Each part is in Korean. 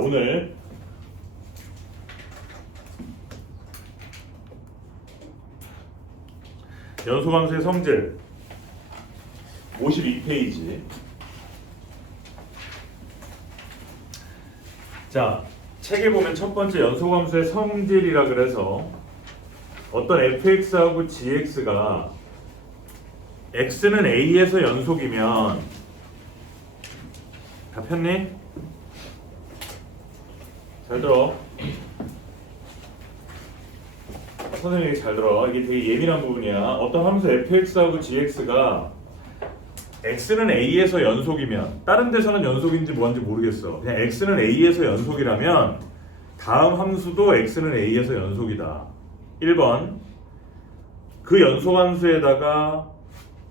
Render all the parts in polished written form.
오늘 연소함수의 성질 52페이지. 자, 책에 보면 첫 번째 연소함수의 성질이라 그래서 어떤 fx하고 gx가 x는 a에서 연속이면 다 폈니? 잘 들어. 선생님이 잘 들어. 이게 되게 예민한 부분이야. 어떤 함수 fx하고 gx가 x는 a에서 연속이면, 다른 데서는 연속인지 뭔지 모르겠어. 그냥 x는 a에서 연속이라면 다음 함수도 x는 a에서 연속이다. 1번, 그 연속함수에다가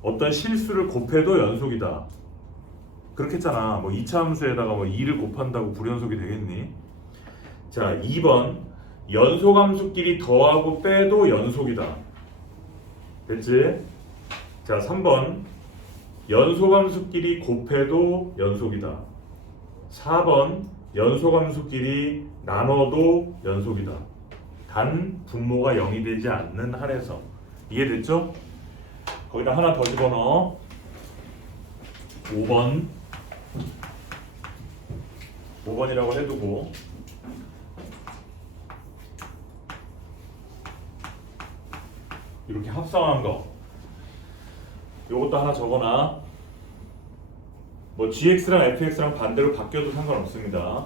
어떤 실수를 곱해도 연속이다. 그렇겠잖아. 뭐 2차 함수에다가 뭐 2를 곱한다고 불연속이 되겠니? 자, 2번, 연속함수끼리 더하고 빼도 연속이다. 됐지? 자, 3번, 연속함수끼리 곱해도 연속이다. 4번, 연속함수끼리 나눠도 연속이다. 단 분모가 0이 되지 않는 한에서. 이해됐죠? 거기다 하나 더 집어넣어. 5번이라고 해두고, 이렇게 합성한 거, 요것도 하나 적어놔. 뭐 gx랑 fx랑 반대로 바뀌어도 상관없습니다.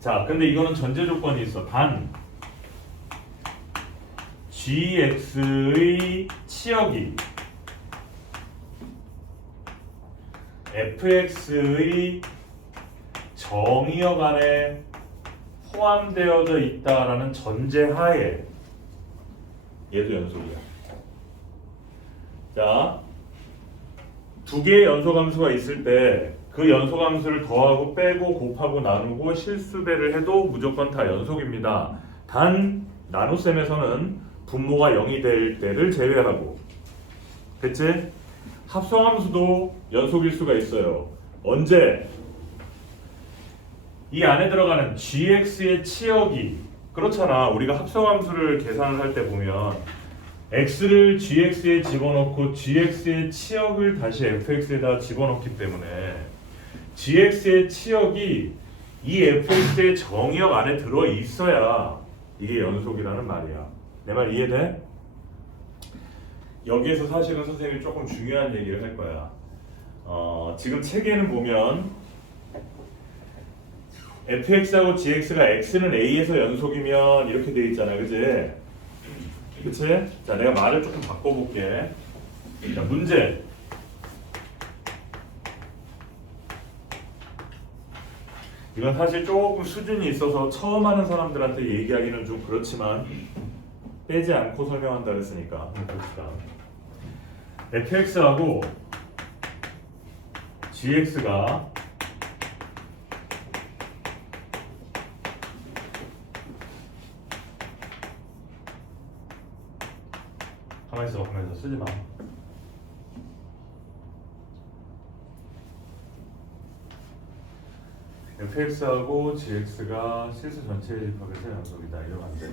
자, 근데 이거는 전제 조건이 있어. 단 gx의 치역이 fx의 정의역 안에 포함되어져 있다라는 전제하에 얘도 연속이야. 자, 두 개의 연속함수가 있을 때 그 연속함수를 더하고 빼고 곱하고 나누고 실수배를 해도 무조건 다 연속입니다. 단 나눗셈에서는 분모가 0이 될 때를 제외하고. 됐지? 합성함수도 연속일 수가 있어요. 언제? 이 안에 들어가는 gx의 치역이, 그렇잖아. 우리가 합성함수를 계산을 할 때 보면 x를 gx에 집어넣고 gx의 치역을 다시 fx에다 집어넣기 때문에 gx의 치역이 이 fx의 정의역 안에 들어 있어야 이게 연속이라는 말이야. 내 말 이해돼? 여기에서 사실은 선생님이 조금 중요한 얘기를 할 거야. 지금 책에는 보면 fx하고 gx가 x는 a에서 연속이면 이렇게 돼 있잖아. 그치? 그치? 자, 내가 말을 조금 바꿔볼게. 자, 문제. 이건 사실 조금 수준이 있어서 처음 하는 사람들한테 얘기하기는 좀 그렇지만 빼지 않고 설명한다 그랬으니까 봅시다. fx하고 gx가 가만히 있어, 쓰지 마. fx하고 gx가 실수 전체의 집합에서 연속이다. 이러면 안 돼.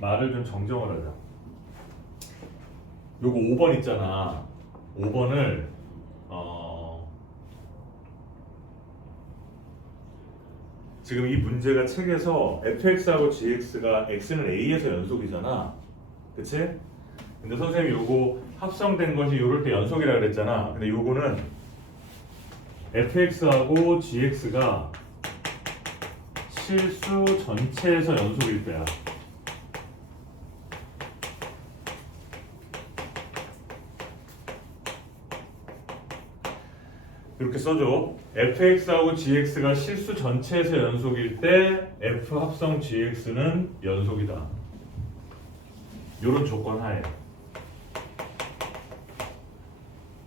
말을 좀 정정을 하자. 요거 5번 있잖아. 5번을 지금 이 문제가 책에서 fx하고 gx가 x는 a에서 연속이잖아. 그치? 근데 선생님이 요거 합성된 것이 요럴 때 연속이라 그랬잖아. 근데 요거는 fx하고 gx가 실수 전체에서 연속일 때야. 이렇게 써줘. fx하고 gx가 실수 전체에서 연속일 때 f 합성 gx는 연속이다. 요런 조건 하에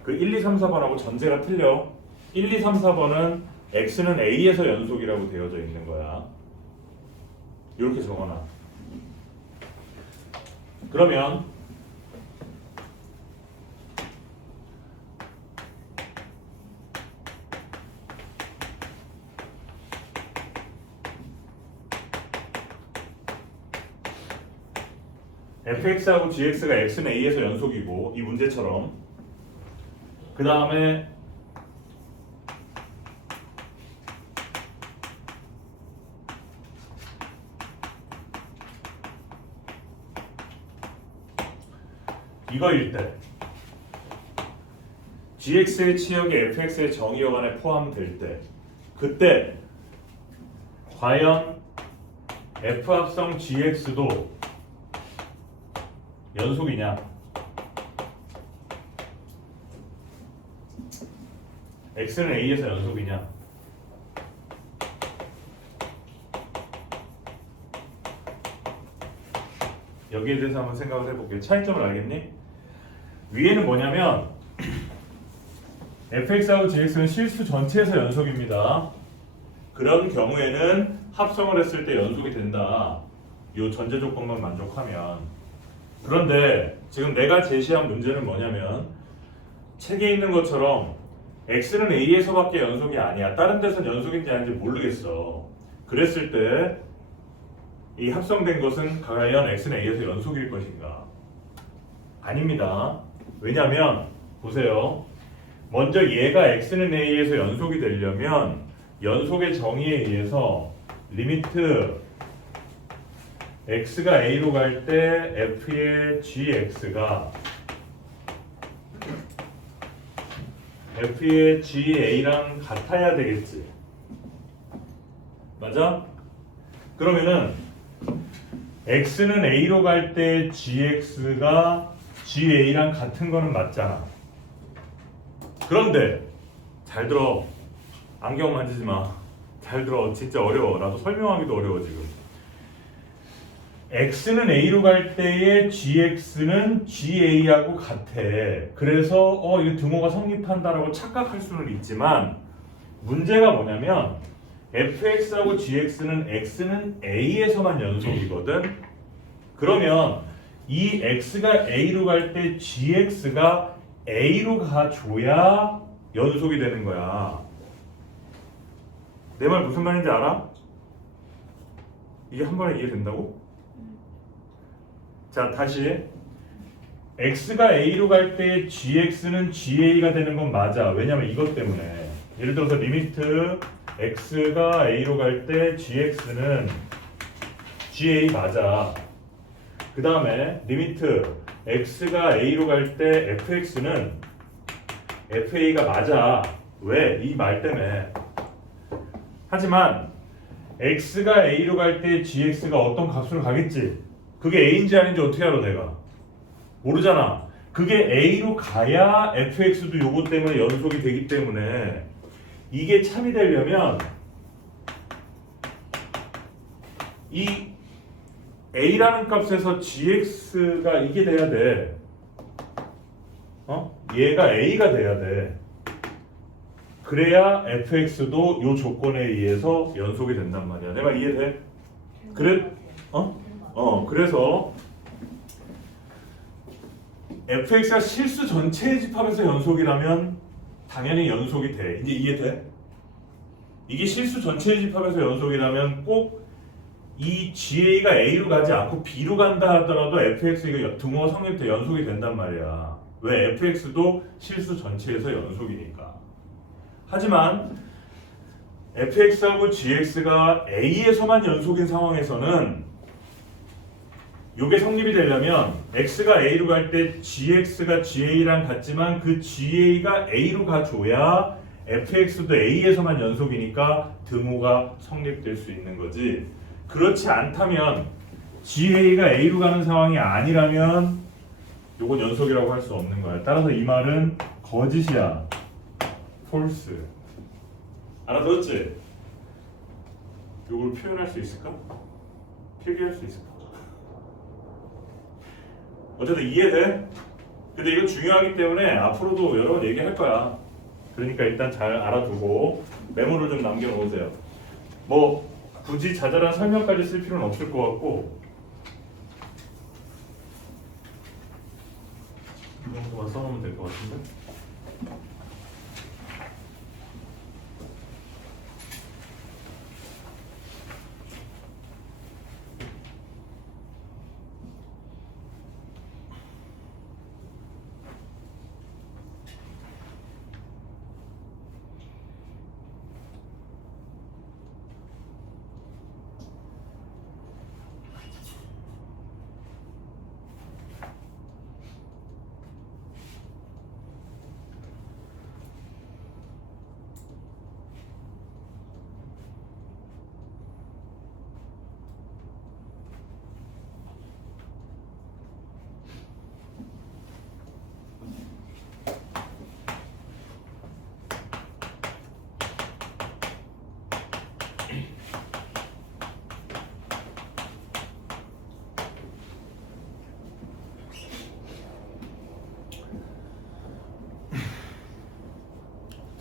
그 1, 2, 3, 4번하고 전제가 틀려. 1, 2, 3, 4번은 x는 a에서 연속이라고 되어져 있는 거야. 이렇게 적어놔. 그러면 fx하고 gx가 x는 a에서 연속이고 이 문제처럼 그 다음에 이거일 때 gx의 치역이 fx의 정의역 안에 포함될 때 그때 과연 f 합성 gx도 연속이냐? x는 a에서 연속이냐? 여기에 대해서 한번 생각을 해볼게요. 차이점을 알겠니? 위에는 뭐냐면 fx하고 gx는 실수 전체에서 연속입니다. 그런 경우에는 합성을 했을 때 연속이 된다. 이 전제 조건만 만족하면. 그런데 지금 내가 제시한 문제는 뭐냐면 책에 있는 것처럼 x는 a에서밖에 연속이 아니야. 다른 데선 연속인지 아닌지 모르겠어. 그랬을 때 이 합성된 것은 과연 x는 a에서 연속일 것인가? 아닙니다. 왜냐면 보세요. 먼저 얘가 x는 a에서 연속이 되려면 연속의 정의에 의해서 리미트 x가 a로 갈 때 f의 gx가 f의 ga랑 같아야 되겠지. 맞아? 그러면은 x는 a로 갈 때 gx가 ga랑 같은 거는 맞잖아. 그런데 잘 들어. 안경 만지지 마. 잘 들어. 진짜 어려워. 나도 설명하기도 어려워 지금. x는 a로 갈 때의 gx는 ga하고 같아. 그래서 이거 등호가 성립한다라고 착각할 수는 있지만 문제가 뭐냐면 fx하고 gx는 x는 a에서만 연속이거든. 그러면 이 x가 a로 갈 때 gx가 a로 가줘야 연속이 되는 거야. 내 말 무슨 말인지 알아? 이게 한 번에 이해된다고? 자, 다시 x가 a로 갈 때 gx는 ga가 되는 건 맞아. 왜냐면 이것 때문에. 예를 들어서 리미트 x가 a로 갈 때 gx는 ga 맞아. 그 다음에 리미트 x가 a로 갈 때 fx는 fa가 맞아. 왜? 이 말 때문에. 하지만 x가 a로 갈 때 gx가 어떤 값으로 가겠지? 그게 a인지 아닌지 어떻게 알아 내가? 모르잖아. 그게 a로 가야 fx도 요거 때문에 연속이 되기 때문에 이게 참이 되려면 이 a라는 값에서 gx가 이게 돼야 돼. 얘가 a가 돼야 돼. 그래야 fx도 요 조건에 의해서 연속이 된단 말이야. 내 말 이해돼? 그래? 그래서 fx가 실수 전체의 집합에서 연속이라면 당연히 연속이 돼. 이제 이해돼? 이게 실수 전체의 집합에서 연속이라면 꼭 이 ga가 a로 가지 않고 b로 간다 하더라도 fx가 등호가 성립돼 연속이 된단 말이야. 왜? fx도 실수 전체에서 연속이니까. 하지만 fx하고 gx가 a에서만 연속인 상황에서는 요게 성립이 되려면 x가 a로 갈 때 gx가 ga랑 같지만 그 ga가 a로 가줘야 fx도 a에서만 연속이니까 등호가 성립될 수 있는 거지. 그렇지 않다면 ga가 a로 가는 상황이 아니라면 요건 연속이라고 할 수 없는 거야. 따라서 이 말은 거짓이야. false. 알아들었지? 요걸 표현할 수 있을까? 필기할 수 있을까? 어쨌든 이해돼? 근데 이거 중요하기 때문에 앞으로도 여러 번 얘기할 거야. 그러니까 일단 잘 알아두고 메모를 좀 남겨놓으세요. 뭐 굳이 자잘한 설명까지 쓸 필요는 없을 것 같고 이 정도만 써놓으면 될 것 같은데.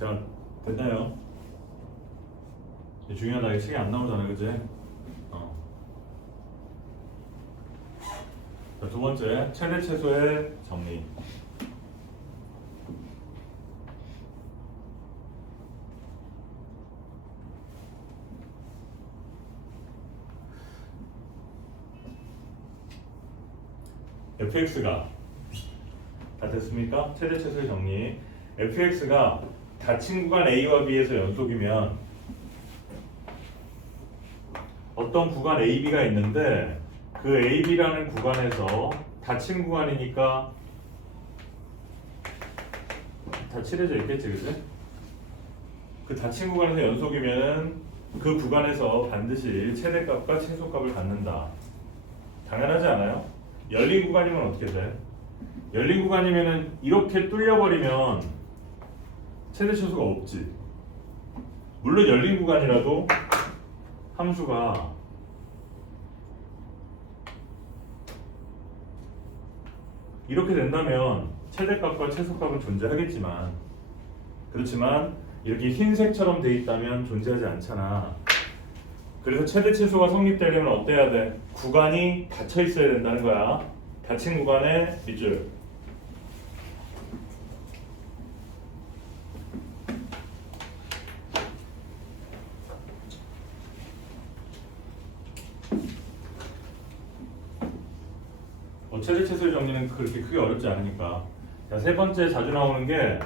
자, 됐나요? 중요하다. 이게 책이 안 나오잖아요, 그지? 자, 두 번째, 최대 최소의 정리. fx가 다 됐습니까? 최대 최소의 정리. fx가 닫힌 구간 A와 B에서 연속이면 어떤 구간 AB가 있는데 그 AB라는 구간에서 닫힌 구간이니까 다 칠해져 있겠지, 그치? 그 닫힌 구간에서 연속이면 그 구간에서 반드시 최대값과 최소값을 갖는다. 당연하지 않아요? 열린 구간이면 어떻게 돼? 열린 구간이면은 이렇게 뚫려버리면 최대 최소가 없지. 물론 열린 구간이라도 함수가 이렇게 된다면 최대값과 최소값은 존재하겠지만 그렇지만 이렇게 흰색처럼 돼 있다면 존재하지 않잖아. 그래서 최대 최소가 성립되려면 어때야 돼? 구간이 닫혀 있어야 된다는 거야. 닫힌 구간에 밑줄. 최대 최소의 정리는 그렇게 크게 어렵지 않으니까. 자, 세 번째 자주 나오는 게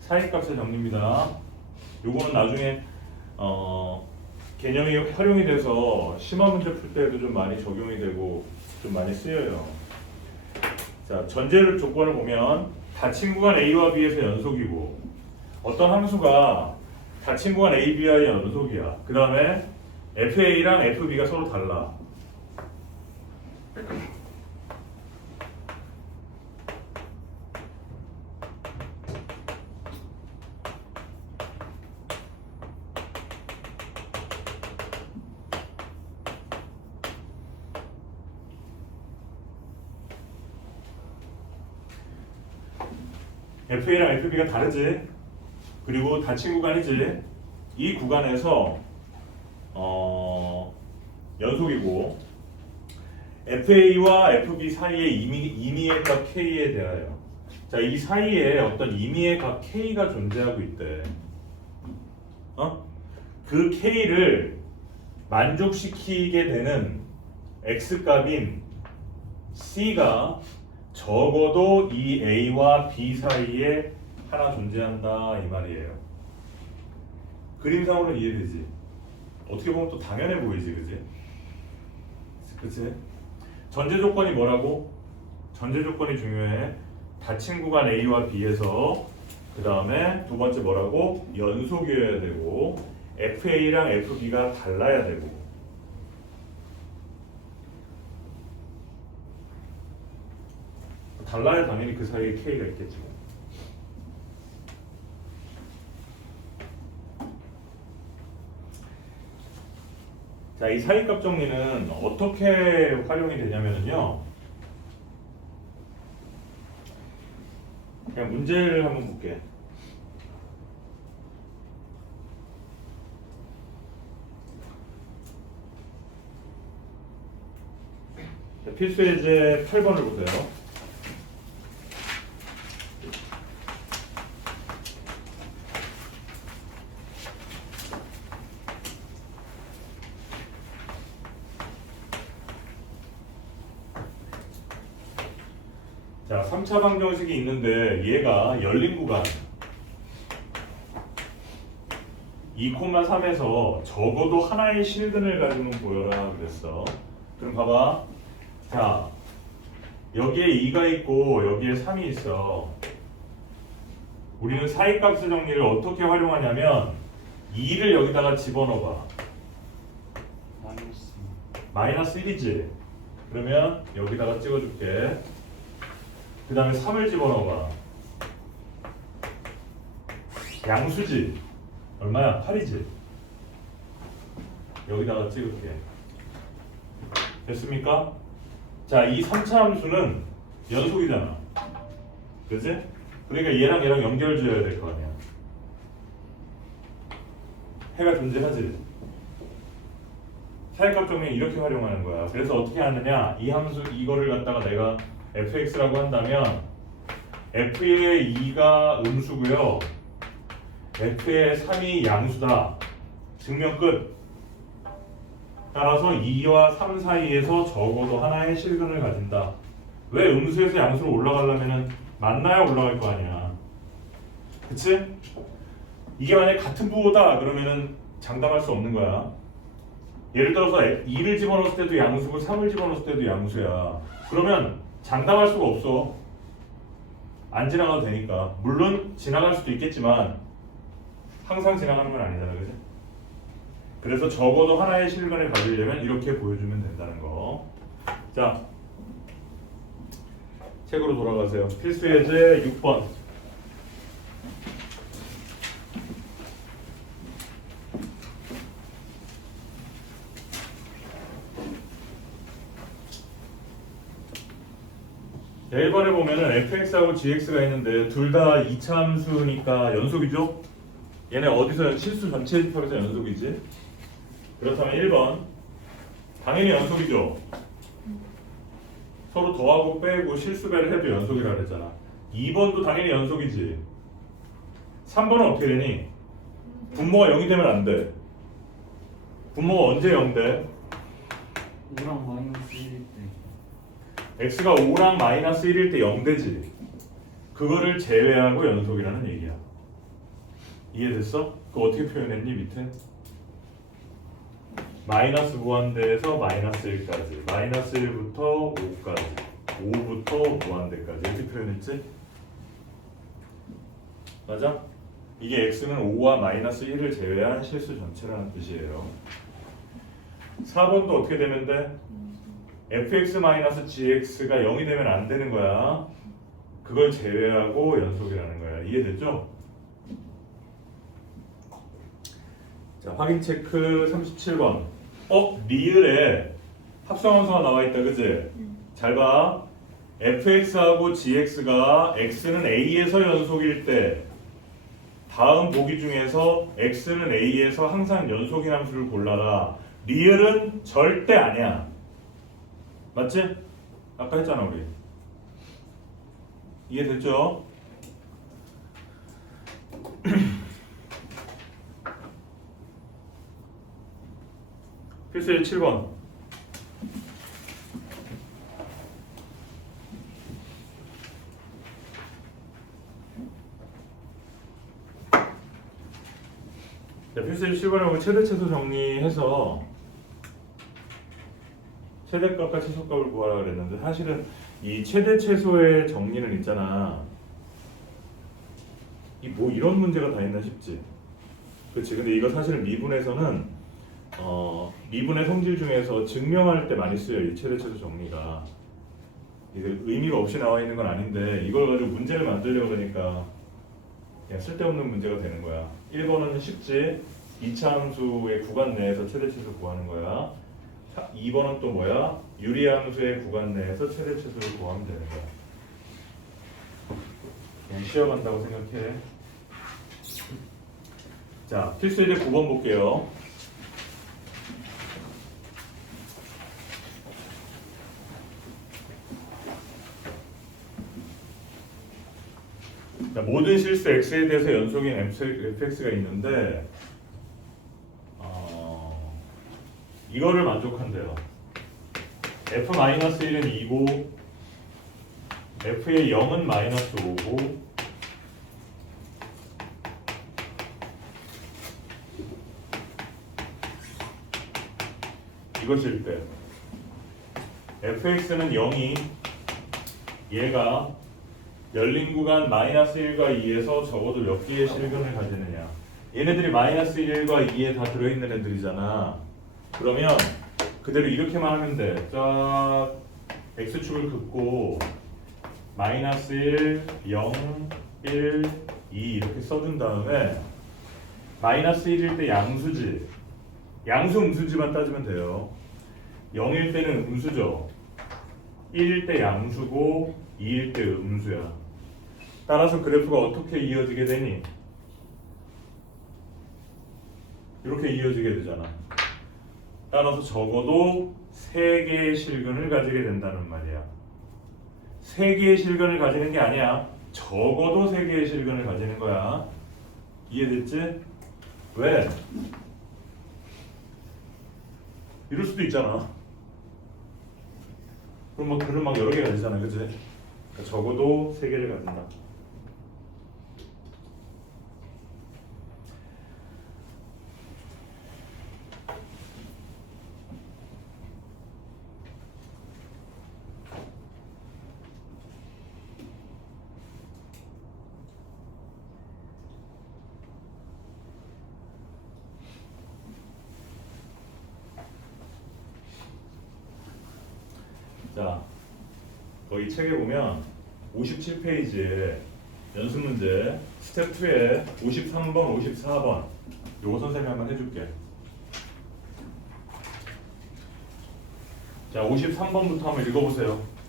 사이값의 정리입니다. 요거는 나중에 개념이 활용이 돼서 심화 문제 풀 때도 좀 많이 적용이 되고 좀 많이 쓰여요. 자, 전제를 조건을 보면 닫힌 구간 A와 B에서 연속이고 어떤 함수가 닫힌 구간 A, B와의 연속이야. 그 다음에 FA랑 FB가 서로 달라. FA랑 FB가 다르지. 그리고 닫힌 구간이지. 이 구간에서 연속이고 FA와 FB 사이의 임의의 값 K에 대하여 자, 이 사이에 어떤 임의의 값 K가 존재하고 있대. 그 K를 만족시키게 되는 X값인 C가 적어도 이 A와 B 사이에 하나 존재한다 이 말이에요. 그림상으로는 이해되지? 어떻게 보면 또 당연해 보이지, 그지? 그치? 전제 조건이 뭐라고? 전제 조건이 중요해. 닫힌 구간 A와 B에서 그 다음에 두 번째 뭐라고? 연속이어야 되고 FA랑 FB가 달라야 되고 달라야 당연히 그 사이에 K가 있겠지. 자, 이 사이값 정리는 어떻게 활용이 되냐면요. 그냥 문제를 한번 볼게. 자, 필수 예제 8번을 보세요. 자, 3차 방정식이 있는데 얘가 열린 구간 2,3에서 적어도 하나의 실근을 가지고 보여라 그랬어. 그럼 봐봐. 자, 여기에 2가 있고 여기에 3이 있어. 우리는 사이값의 정리를 어떻게 활용하냐면 2를 여기다가 집어넣어봐. 마이너스 1이지. 그러면 여기다가 찍어줄게. 그 다음에 3을 집어넣어봐. 양수지. 얼마야? 8이지. 여기다가 찍을게. 됐습니까? 자, 이 3차 함수는 연속이잖아. 그치? 그러니까 얘랑 연결지어야 될 거 아니야. 해가 존재하지. 사이값 정리 이렇게 활용하는 거야. 그래서 어떻게 하느냐? 이 함수 이거를 갖다가 내가 fx라고 한다면 f의 2가 음수고요. f의 3이 양수다. 증명 끝. 따라서 2와 3 사이에서 적어도 하나의 실근을 가진다. 왜 음수에서 양수로 올라가려면 만나야 올라갈 거 아니야. 그치? 이게 만약에 같은 부호다 그러면은 장담할 수 없는 거야. 예를 들어서 2를 집어넣었을 때도 양수고 3을 집어넣었을 때도 양수야. 그러면 장담할 수가 없어. 안 지나가도 되니까. 물론 지나갈 수도 있겠지만 항상 지나가는 건 아니잖아. 그치? 그래서 적어도 하나의 실근을 가지려면 이렇게 보여주면 된다는 거. 자, 책으로 돌아가세요. 필수 예제 6번. 자, 1번에 보면은 fx하고 gx가 있는데 둘 다 2차 함수니까 연속이죠? 얘네 어디서 실수 전체 집합에서 연속이지? 그렇다면 1번 당연히 연속이죠? 서로 더하고 빼고 실수배를 해도 연속이라 그랬잖아. 2번도 당연히 연속이지. 3번은 어떻게 되니? 분모가 0이 되면 안 돼. 분모가 언제 0 돼? 5랑 마이너스 1일 때. x가 5랑 마이너스 1일 때 0 되지. 그거를 제외하고 연속이라는 얘기야. 이해됐어? 그거 어떻게 표현했니 밑에? 마이너스 무한대에서 마이너스 1까지, 마이너스 1부터 5까지, 5부터 무한대까지 이렇게 표현했지? 맞아? 이게 x는 5와 마이너스 1을 제외한 실수 전체라는 뜻이에요. 4번도 어떻게 되면 돼? fx-gx가 0이 되면 안 되는 거야. 그걸 제외하고 연속이라는 거야. 이해됐죠? 자, 확인 체크 37번. 리을에 합성함수가 나와 있다. 그치? 잘 봐. fx하고 gx가 x는 a에서 연속일 때 다음 보기 중에서 x는 a에서 항상 연속인 함수를 골라라. 리을은 절대 아니야. 맞지? 아까 했잖아 우리. 이해됐죠? 필수의 7번. 자, 필수의 7번에 보면 최대 최소 정리해서 최대값과 최소값을 구하라 그랬는데 사실은 이 최대 최소의 정리는 있잖아. 이 뭐 이런 문제가 다 있나 싶지. 그렇지. 근데 이거 사실은 미분에서는 미분의 성질 중에서 증명할 때 많이 쓰여요. 이 최대 최소 정리가. 이게 의미가 없이 나와 있는 건 아닌데 이걸 가지고 문제를 만들려고 그러니까 그냥 쓸데없는 문제가 되는 거야. 1번은 쉽지. 2차 함수의 구간 내에서 최대치수 구하는 거야. 2번은 또 뭐야? 유리함수의 구간 내에서 최대치수를 구하면 되는 거야. 그냥 쉬어간다고 생각해. 자, 필수 이제 9번 볼게요. 자, 모든 실수 x에 대해서 연속인 fx가 있는데 이거를 만족한대요. f-1은 2고 f의 0은 -5고 이것일 때 fx는 0이 얘가 열린 구간 -1과 2에서 적어도 몇 개의 실근을 가지느냐. 얘네들이 -1과 2에 다 들어있는 애들이잖아. 그러면 그대로 이렇게만 하면 돼. 쫙 x축을 긋고 -1, 0, 1, 2 이렇게 써준 다음에 -1일 때 양수지. 양수 음수지만 따지면 돼요. 0일 때는 음수죠. 1일 때 양수고 2일 때 음수야. 따라서 그래프가 어떻게 이어지게 되니? 이렇게 이어지게 되잖아. 따라서 적어도 3개의 실근을 가지게 된다는 말이야. 3개의 실근을 가지는 게 아니야. 적어도 3개의 실근을 가지는 거야. 이해됐지? 왜? 이럴 수도 있잖아. 그럼 뭐 글을 막 여러 개 가지잖아, 그치? 그러니까 적어도 3개를 가진다. 자, 거기 책에 보면 57페이지에 연습 문제 스텝 2에 53번, 54번 요거 선생님이 한번 해줄게. 자, 53번부터 한번 읽어보세요.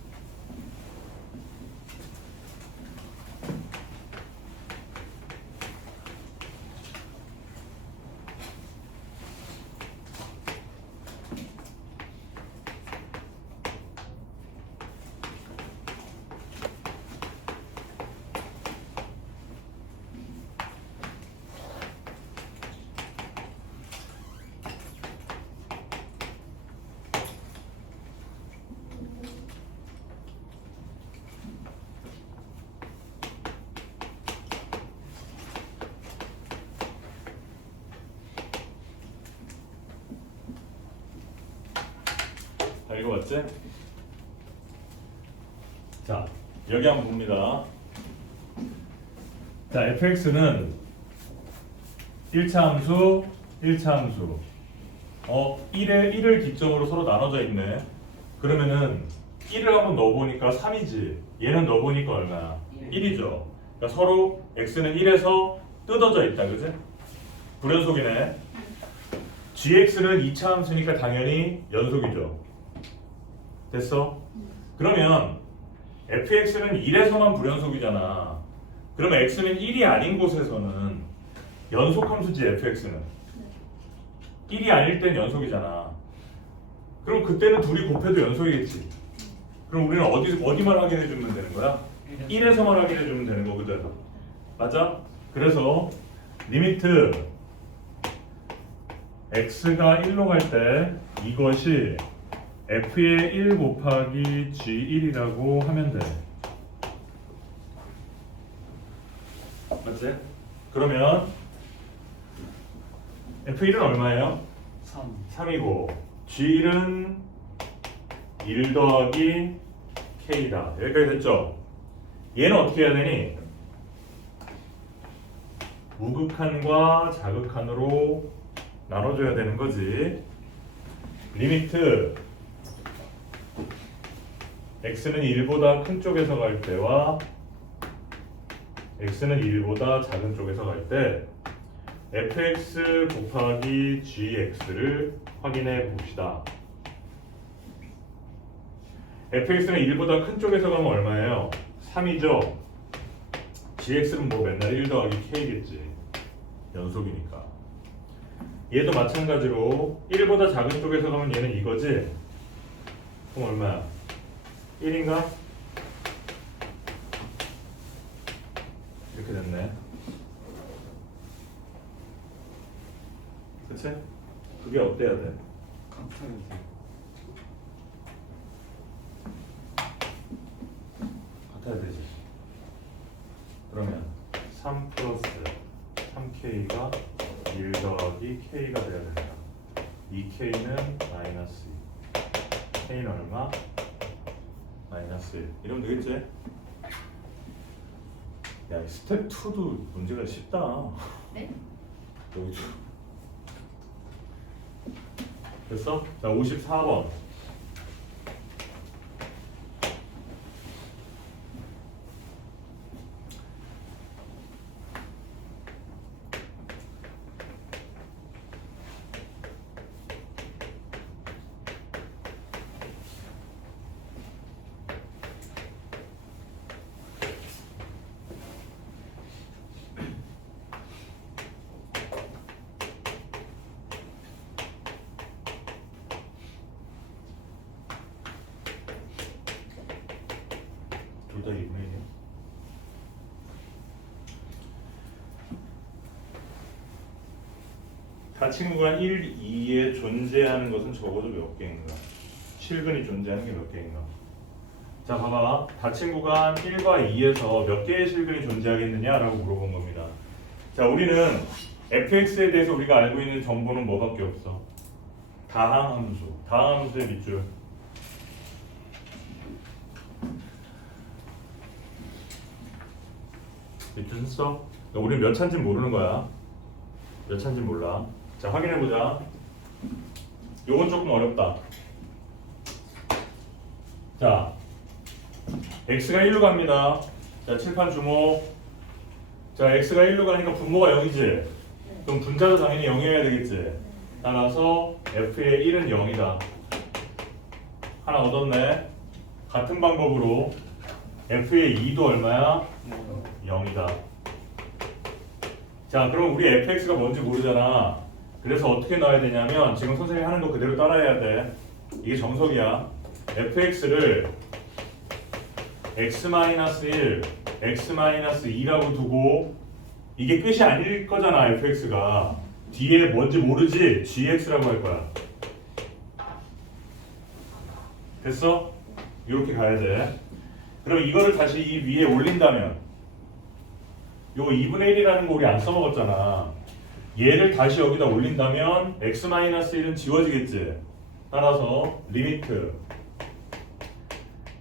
자, 읽어봤지? 자, 여기 한번 봅니다. 자, fx는 1차 함수, 1차 함수 1을 기점으로 서로 나눠져 있네. 그러면은 1을 한번 넣어보니까 3이지. 얘는 넣어보니까 얼마야? 1이죠. 그러니까 서로 x는 1에서 뜯어져 있다, 그지? 불연속이네. gx는 2차 함수니까 당연히 연속이죠. 됐어? 그러면 fx는 1에서만 불연속이잖아. 그러면 x는 1이 아닌 곳에서는 연속함수지. fx는 1이 아닐 땐 연속이잖아. 그럼 그때는 둘이 곱해도 연속이겠지. 그럼 우리는 어디만 확인해주면 되는 거야? 1에서만 확인해주면 되는 거거든. 맞아? 그래서 리미트 x가 1로 갈 때 이것이 f의 1 곱하기 g1이라고 하면 돼. 맞지? 그러면 f1은 얼마예요? 3이고 g1은 1 더하기 k다. 여기까지 됐죠? 얘는 어떻게 해야 되니? 무극한과 자극한으로 나눠줘야 되는 거지. 리미트 x는 1보다 큰 쪽에서 갈 때와 x는 1보다 작은 쪽에서 갈 때 fx 곱하기 gx를 확인해 봅시다. fx는 1보다 큰 쪽에서 가면 얼마예요? 3이죠? gx는 뭐 맨날 1 더하기 k겠지. 연속이니까. 얘도 마찬가지로 1보다 작은 쪽에서 가면 얘는 이거지? 그럼 얼마야? 1인가? 이렇게 됐네. 그치? 그게 어때야 돼? 같아야 돼. 같아야 되지. 그러면 3 플러스 3k가 1 더하기 k가 돼야 된다. 2k는 마이너스 2. k는 얼마? 마이너스 1. 이러면 되겠지? 야, 스텝 2도 문제가 쉽다. 네? 여기도. 됐어? 자, 54번. 둘 다 2분의 1이야. 다친 구간 1, 2에 존재하는 것은 적어도 몇 개인가? 실근이 존재하는 게 몇 개인가? 자, 봐봐. 다친 구간 1과 2에서 몇 개의 실근이 존재하겠느냐라고 물어본 겁니다. 자, 우리는 fx에 대해서 우리가 알고 있는 정보는 뭐밖에 없어? 다항함수. 다항함수의 밑줄. 밑줄 썼어? 우리는 몇 차인지 모르는 거야. 몇 차인지 몰라. 자, 확인해보자. 요건 조금 어렵다. 자, x가 1로 갑니다. 자, 칠판 주목. 자, x가 1로 가니까 분모가 0이지? 그럼 분자도 당연히 0이어야 되겠지? 따라서 f의 1은 0이다. 하나 얻었네. 같은 방법으로 f의 2도 얼마야? 0이다. 자, 그럼 우리 fx가 뭔지 모르잖아. 그래서 어떻게 넣어야 되냐면 지금 선생님이 하는 거 그대로 따라해야 돼. 이게 정석이야. fx를 x-1, x-2라고 두고 이게 끝이 아닐 거잖아. fx가 뒤에 뭔지 모르지? gx라고 할 거야. 됐어? 이렇게 가야 돼. 그럼 이거를 다시 이 위에 올린다면 요거 2분의 1이라는 거 우리 안 써먹었잖아. 얘를 다시 여기다 올린다면 x-1은 지워지겠지. 따라서 리미트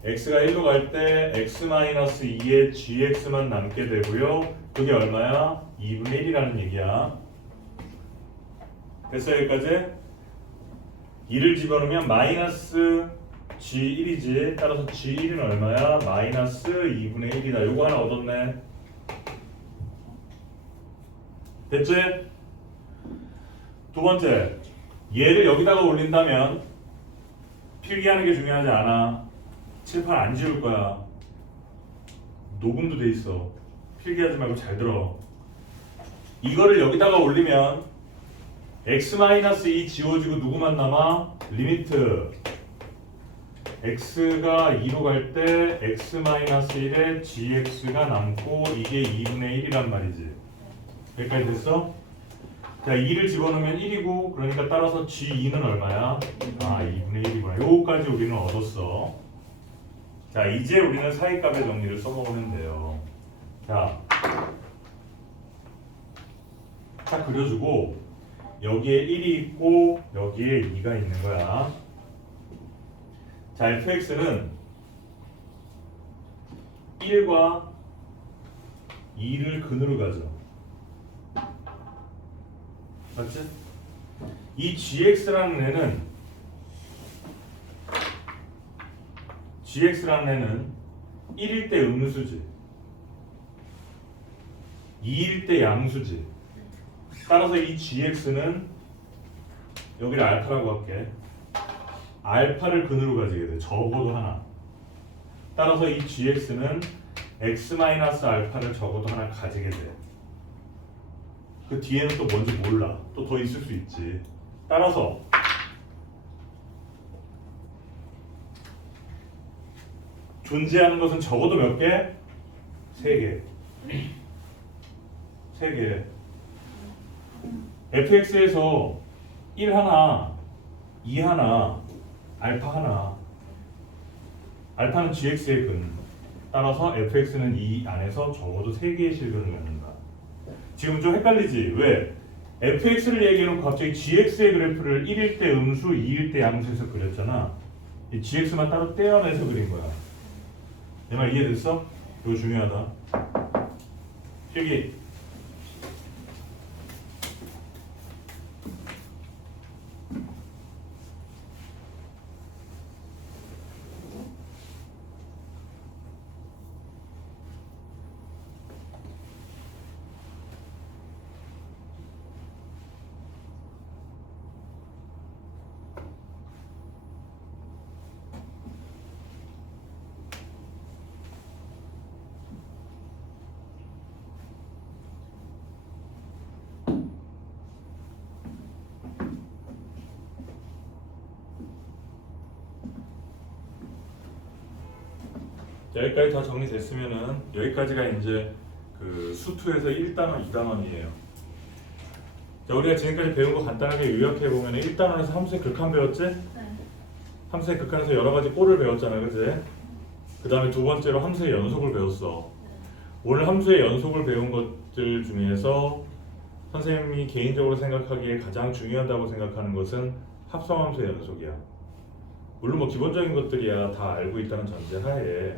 x가 1로 갈 때 x-2의 gx만 남게 되고요. 그게 얼마야? 2분의 1이라는 얘기야. 됐어? 여기까지? 2를 집어넣으면 마이너스 g1이지. 따라서 g1은 얼마야? 마이너스 2분의 1이다. 요거 하나 얻었네. 됐지? 두 번째, 얘를 여기다가 올린다면 필기하는 게 중요하지 않아. 칠판 안 지울 거야. 녹음도 돼 있어. 필기하지 말고 잘 들어. 이거를 여기다가 올리면 x-2 지워지고 누구만 남아? 리미트 x가 2로 갈 때 x-1에 gx가 남고 이게 2분의 1이란 말이지. 여기까지 됐어? 자, 2를 집어넣으면 1이고 그러니까 따라서 g2는 얼마야? 아, 2분의 1이구나. 요거까지 우리는 얻었어. 자, 이제 우리는 사이값의 정리를 써먹으면 돼요. 자, 딱 그려주고 여기에 1이 있고 여기에 2가 있는 거야. 자, fx는 1과 2를 근으로 가죠. 맞지? 이 gx라는 애는 1일 때 음수지 2일 때 양수지. 따라서 이 gx는 여기를 알파라고 할게. 알파를 근으로 가지게 돼. 적어도 하나. 따라서 이 gx는 x-알파를 적어도 하나 가지게 돼. 그 뒤에는 또 뭔지 몰라. 또 더 있을 수 있지. 따라서 존재하는 것은 적어도 몇 개? 3개. 3개. fx에서 1 하나, 2 하나, 알파 하나. 알파는 gx의 근. 따라서 fx는 이 안에서 적어도 3개의 실근을 갖는다. 지금 좀 헷갈리지? 왜? fx를 얘기해놓고 갑자기 gx의 그래프를 1일 때 음수, 2일 때 양수에서 그렸잖아. 이 gx만 따로 떼어내서 그린 거야. 내 말 이해됐어? 이거 중요하다. 여기 여기까지 다 정리됐으면은 여기까지가 이제 그 수투에서 1단원, 2단원이에요. 자, 우리가 지금까지 배운 거 간단하게 요약해 보면 1단원에서 함수의 극한 배웠지? 네. 함수의 극한에서 여러 가지 꼴을 배웠잖아, 그지? 그 다음에 두 번째로 함수의 연속을 배웠어. 오늘 함수의 연속을 배운 것들 중에서 선생님이 개인적으로 생각하기에 가장 중요하다고 생각하는 것은 합성함수의 연속이야. 물론 뭐 기본적인 것들이야 다 알고 있다는 전제하에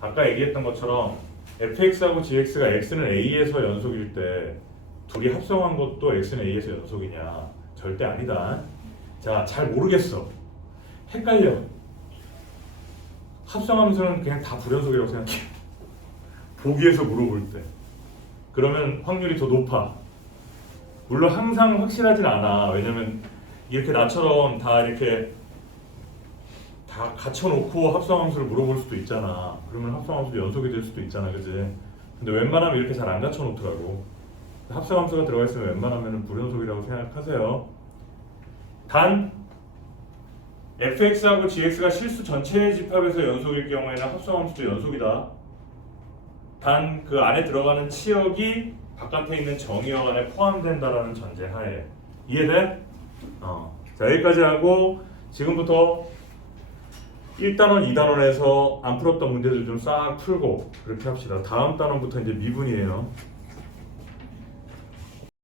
아까 얘기했던 것처럼 fx하고 gx가 x는 a에서 연속일 때 둘이 합성한 것도 x는 a에서 연속이냐? 절대 아니다. 자, 잘 모르겠어. 헷갈려. 합성함수는 그냥 다 불연속이라고 생각해. 보기에서 물어볼 때. 그러면 확률이 더 높아. 물론 항상 확실하진 않아. 왜냐면 이렇게 나처럼 다 이렇게 다 갖춰놓고 합성함수를 물어볼 수도 있잖아. 그러면 합성함수도 연속이 될 수도 있잖아, 그지? 근데 웬만하면 이렇게 잘 안 갖춰놓더라고. 합성함수가 들어가 있으면 웬만하면 불연속이라고 생각하세요. 단 fx하고 gx가 실수 전체의 집합에서 연속일 경우에는 합성함수도 연속이다. 단 그 안에 들어가는 치역이 바깥에 있는 정의역 안에 포함된다라는 전제하에. 이해돼? 자, 여기까지 하고 지금부터 1단원, 2단원에서 안 풀었던 문제들 좀 싹 풀고 그렇게 합시다. 다음 단원부터 이제 미분이에요.